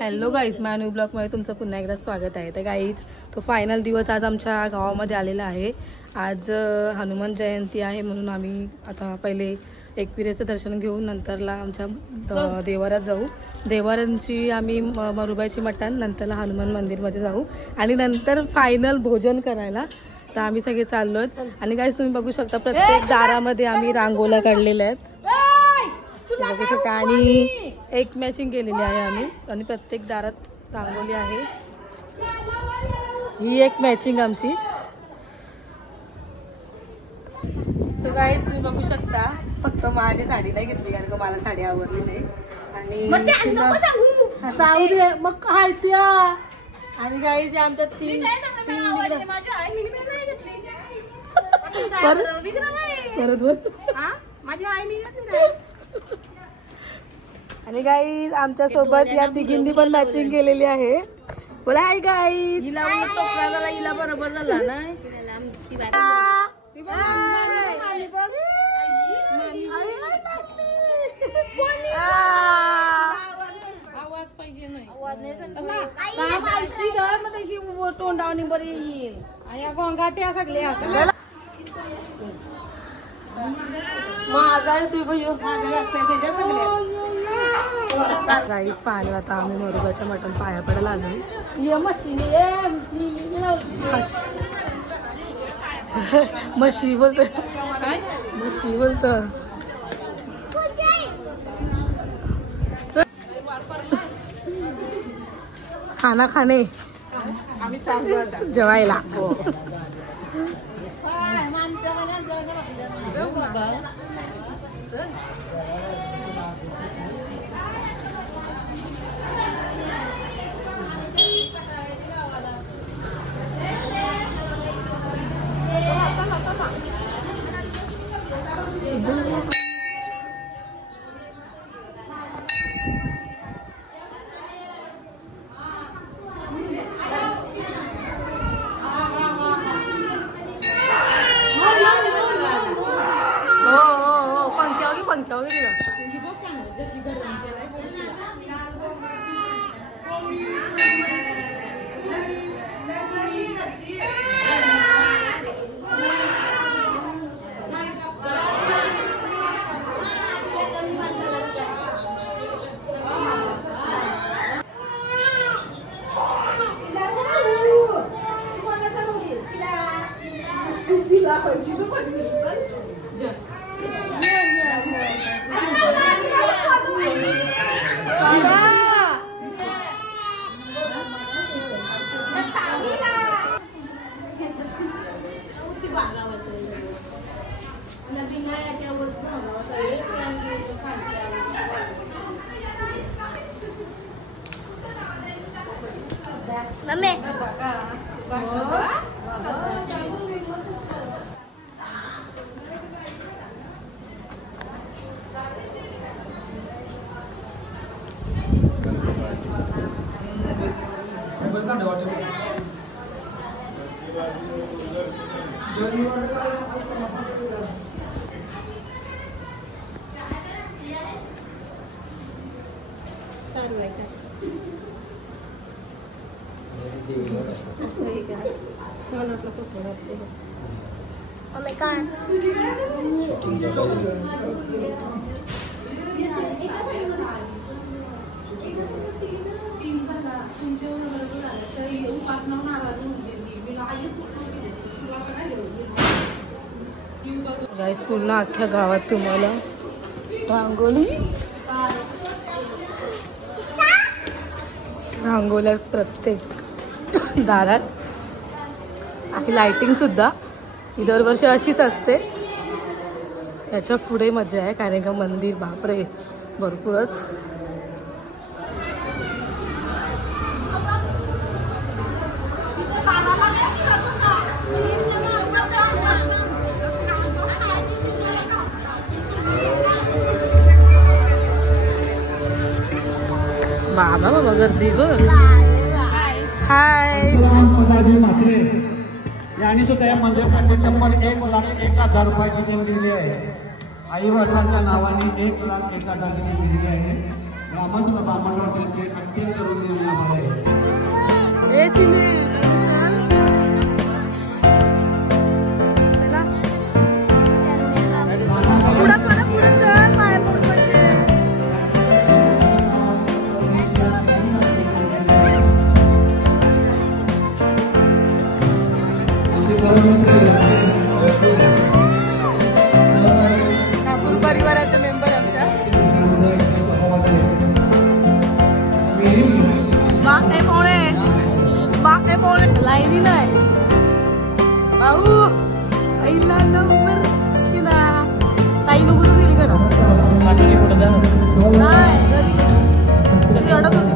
Hello guys, menu ब्लॉगमध्ये तुमचं पुन्हा एकदा स्वागत आहे. तर गाईज, तो फायनल दिवस आज आमच्या गावामध्ये आलेला आहे. आज हनुमान जयंती आहे म्हणून आम्ही आता पहिले एकविरेचं दर्शन घेऊन नंतरला आमच्या देवारात जाऊ. देवारांची आम्ही मरुबाईची मटण, नंतरला हनुमान मंदिरमध्ये जाऊ आणि नंतर फायनल भोजन करायला. तर आम्ही सगळे चाललो आहेत. आणि गाईज, तुम्ही बघू शकता प्रत्येक दारामध्ये आम्ही रांगोळ्या काढलेल्या आहेत, बघू शकता. आणि एक मॅचिंग केलेली आहे आम्ही आणि प्रत्येक दारात रांगोळी आहे. ही एक मॅचिंग आमची. सो गाईज, तुम्ही बघू शकता फक्त माझी साडी नाही घेतली कारण का मला साडी आवडली नाही. आणि सांगू दे मग काय त्या. आणि गाईज आमच्या तीन आणि गाईज आमच्या सोबत या तिघींनी पण मॅचिंग केलेली आहे. बोला हाय गाईज. हिला बरोबर झाला ना. आवाज पाहिजे नाही, आवाज नाही तोंडावणी बरी येईल. या गोंगाट्या सगळ्या गाईज पाणी. आता आम्ही मरुबाच्या मटण पाया पडायला आलो. मशी बोलतो, मशी बोलतो. खाना खाणे जेवायला. पंख्या वगैरे गाईस, पूर्ण अख्ख्या गावात तुम्हाला रांगोळी रांगोळ्या प्रत्येक दारात. आणि लाइटिंग सुद्धा ही दरवर्षी अशीच असते. याच्या पुढे मजा आहे कारण का मंदिर बापरे भरपूरच. बाबा बाबा गर्दी बघ. हाय म्हात्रे यांनी सुद्धा या मंदिरासाठी तब्बल 1,01,000 रुपयाची देणगी दिली आहे. आई वडिलांच्या नावाने 1,01,000 देणगी दिली आहे. ग्रामस्थ बामणगाव त्यांचे अंतिम करून देण्यात आले. कापूर परिवाराचे मेंबर आमच्या बाके पोळे लाईनी नाही भाऊ आईला नंबर चिना ताई नको गेली का नाही घरी घरी रडत होती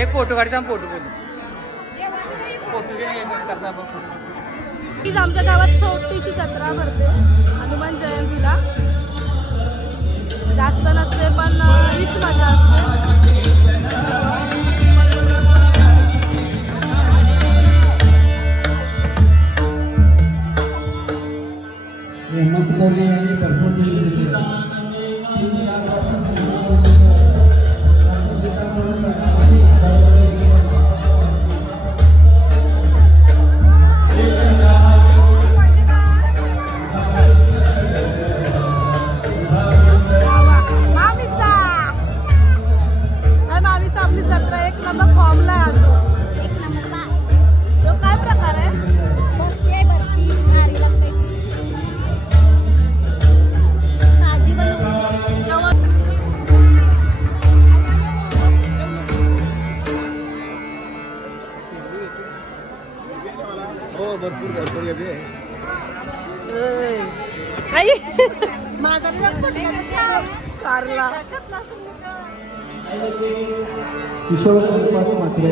एक फोटो काढता फोटो आमच्या गावात छोटीशी जत्रा भरते हनुमान जयंतीला. जास्त नसते पण हीच मजा असते. आपली जत्रा एक नंबर फॉर्मला आहे. तो काय प्रकार आहे? भरपूर कारला किशोर मात्र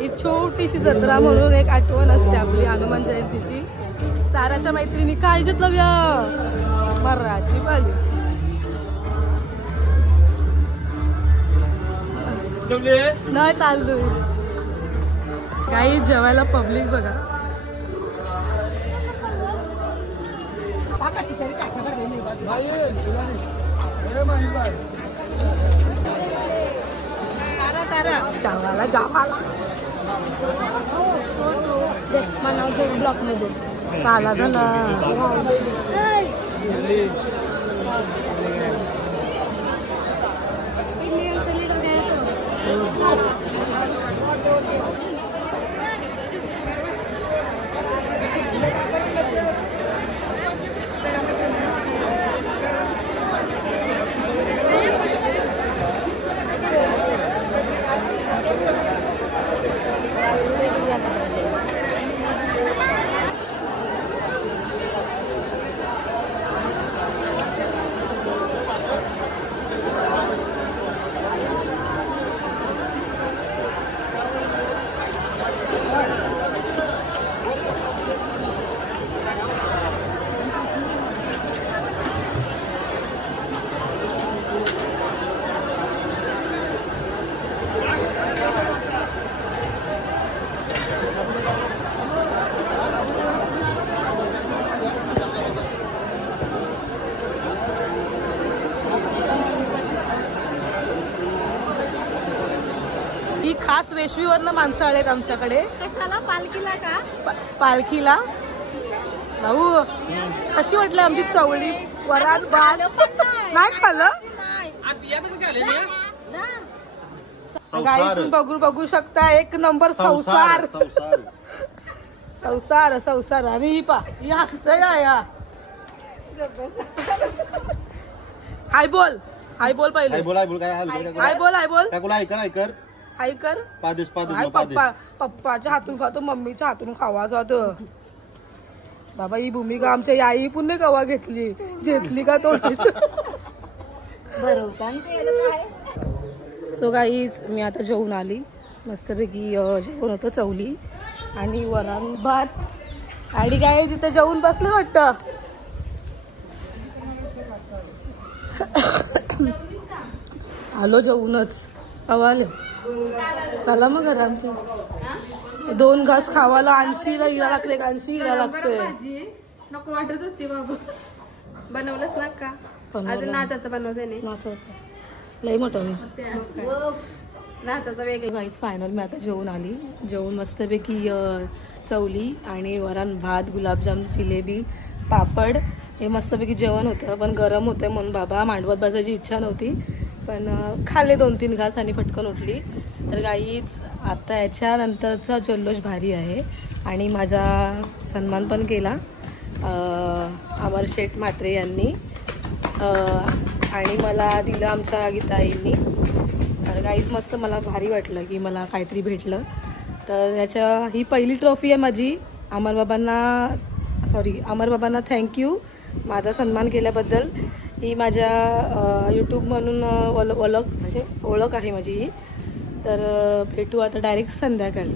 ही छोटीशी जत्रा म्हणून एक आठवण असते आपली हनुमान जयंतीची. साराच्या मैत्रिणी काय लव्या मर्राची पाली नाही चालतो काही जेवायला पब्लिक बघा. जावाला जावाला म्हणायचं ब्लॉक मध्ये काला झाला. ही खास वेशवीवरनं माणसं आलेत आमच्याकडे. कशाला? पालखीला का? पालखीला. भाऊ कशी वाटली आमची चवळी वरात भात? नाही खाल्लं. गाई तुम्ही बघू शकता एक नंबर संसार संसार संसार. आणि ही पा ही हसतय या. हाय बोल हाय बोल पहिले हाय बोल हाय बोल ऐकर पप्पा पप्पाच्या हातून खातो मम्मीच्या हातून खावा जात. बाबा ही भूमिका आमच्या आई पुन्हा कवा घेतली का तोंडीच. सो गाईज मी आता जेवून आली मस्तपैकी. जेवण होतं चवली आणि वरण भात आणि काय तिथं जेवून बसलं वाटतं. आलो जेवूनच आवाले. चला मग घर आमच्या 2 घास खावाला 80 हिरा लागते 80 हिरा लागतोय. नको वाटत होती बाबा. बनवलंच ना का? अजून नाचाचं बनवते नाही. लई मोठं नाचाचं वेगळं. गाईज फायनल मी आता जेवून आली. जेवून मस्तपैकी चवली आणि वरण भात गुलाबजाम जिलेबी पापड हे मस्तपैकी जेवण होतं. पण गरम होतं म्हणून बाबा मांडवत बसायची इच्छा नव्हती पण खाल्ले 2-3 घास आणि पटकन उठली. तर गाईच आता याच्यानंतरचा जल्लोष भारी आहे आणि माझा सन्मान पण केला अमर शेठ म्हात्रे यांनी आणि मला दिलं आमच्या गीताईंनी. तर गाईच मस्त मला भारी वाटलं की मला काहीतरी भेटलं. तर ही पहिली ट्रॉफी आहे माझी. अमर बाबांना थँक्यू माझा सन्मान केल्याबद्दल. ही माझ्या यूट्यूब म्हणून ओळख आहे माझी ही. तर भेटू आता डायरेक्ट संध्याकाळी.